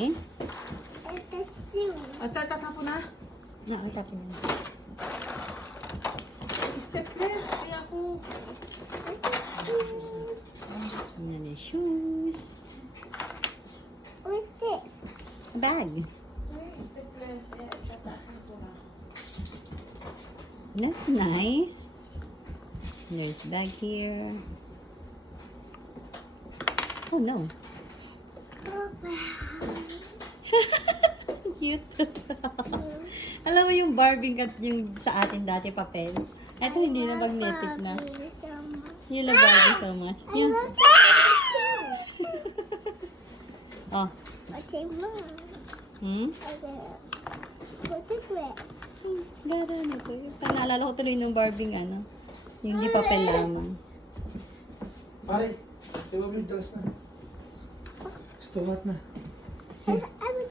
Okay. Tatapo na. Tapin mo. Stepler. Kaya ako. Yan yung shoes. What's this? A bag. Stepler. Kaya tatapo na. That's nice. There's bag here. Oh no. Cute. Alam mo yung Barbie cat yung sa atin dati papel. Ito hindi na magnetic na. You love Barbie so much. I Yeah. love that too. Oh. Okay, Mom. Hmm? Photograph. Gara na to. Naalala ko tuloy nung Barbie ano. Yung di papel lamang. Pare, di ba may dress na? Gusto mat na. I